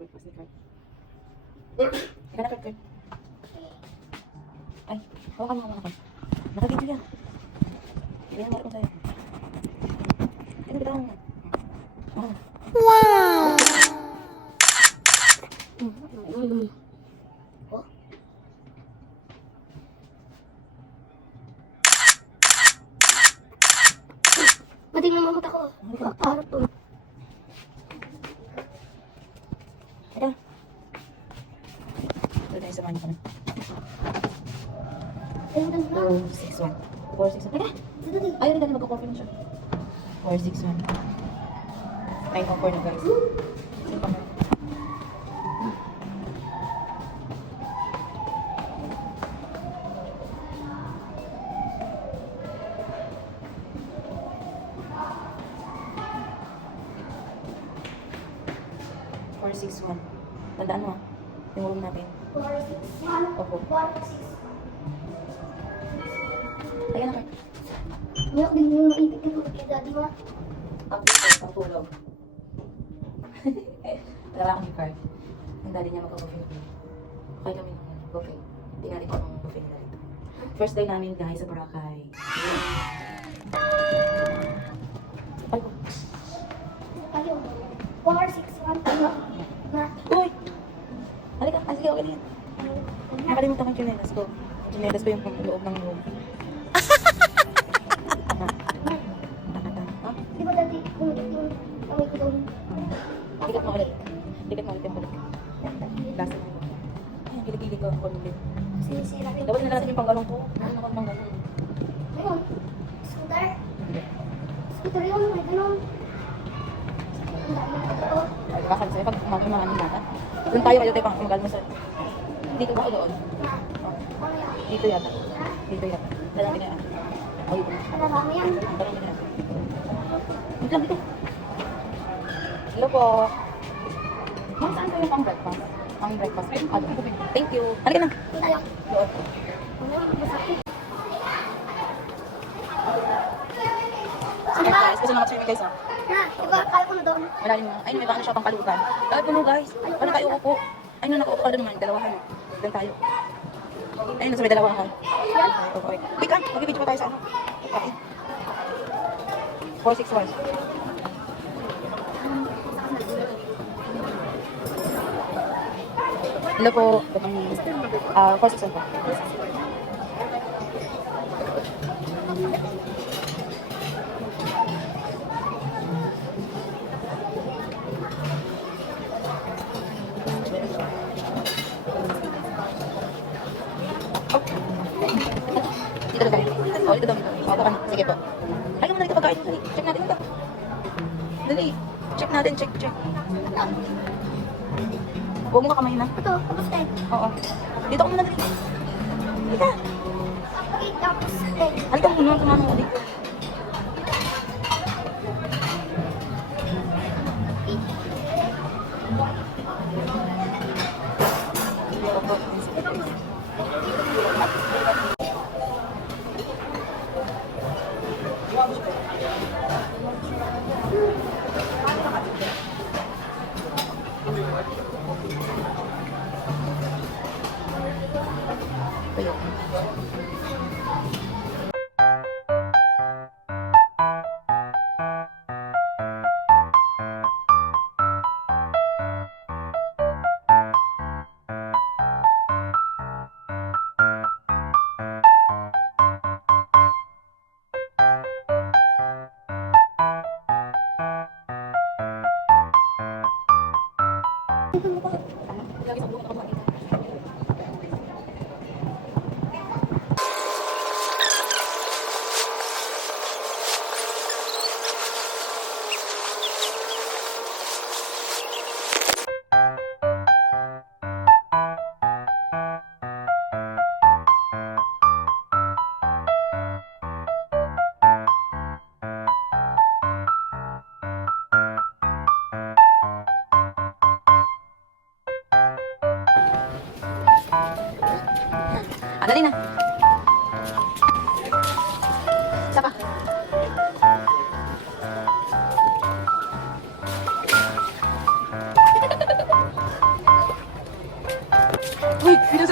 Ika na, Kurt. Ay, hawakan mo ako. Naka-video yan. Ibigay mo rin sa'yo. Ito, bitawan mo. Oh. Wow! Oh. Mating na mamata ko. Harap to. Ito. Ito tayo sa kanya. 461. 461. Teka! Ayaw rin dati magka-coffee na siya. 461. 904 na guys. Sige pa. Tandaan mo, yung room natin. 461. Opo. 461. Ayan na, Kurt. Ngayon din yung naipit ko kay daddy mo. Update ang tulog. Wala kami card. Ang daddy niya magka-buffet. Okay kami ng buffet. Tingnan ko ang buffet nila rito. First day namin guys sa Boracay. Ay, Ayaw. 461. Ano? Na. uy! Halika, sige, okay na yan. Nakalimutan ko yung chinelas ko. Yung chinelas ko yung loob ng room. Di ba dati bumalik yung kamay ko doon? Tikat mo ulit. Tikat mo ulit yung balik. Last na. Ay, gili-gili ko ang ulit. Sinisira rin. Dapat na natin yung panggalong ko. Ano naman panggalong? Ayun. Scooter. Scooter yun. May ganun. Ang dami ng totoo. Ay, baka sa'yo, pag umaga yung mga anong bata. Doon tayo kayo tayo pang umagal mo sa... Dito ba o doon? Dito yata. Dito yata. Lalaki na yan. O, dito na. Ano ba yan? Lalaki na yan. Dito lang, dito. Hello po. Ma'am, saan kayo pang breakfast? Pang breakfast. Thank you. Halika na. Doon tayo. Doon. Ano? Masakit. Sige guys, gusto na mag-swimming guys ha. Na, diba? Kala ko na doon. Wala yung, ayun, may baka siya pang palutan. Ay, puno guys. Ano tayo upo? Ayun na, nakaupo ka doon naman. Dalawahan. Doon tayo. Ayun, nasa may dalawahan. Okay. Wait lang, mag-video pa tayo sa ano. Okay. 461. Hello po. 461 po. Dito na tayo. Oh, dito daw. Oh, baka na. Sige po. Ayaw mo na dito pagkain. Dali. Check natin ito. Dali. Check natin. Check. Huwag mo kakamay na. Ito, tapos egg. Oo. Dito ka muna dali. Halika. Egg, tapos egg. Halika muna. Kumahan mo ulit. Tayo. Lagi sa buong kapatid. Dali na. Isa pa. Uy, video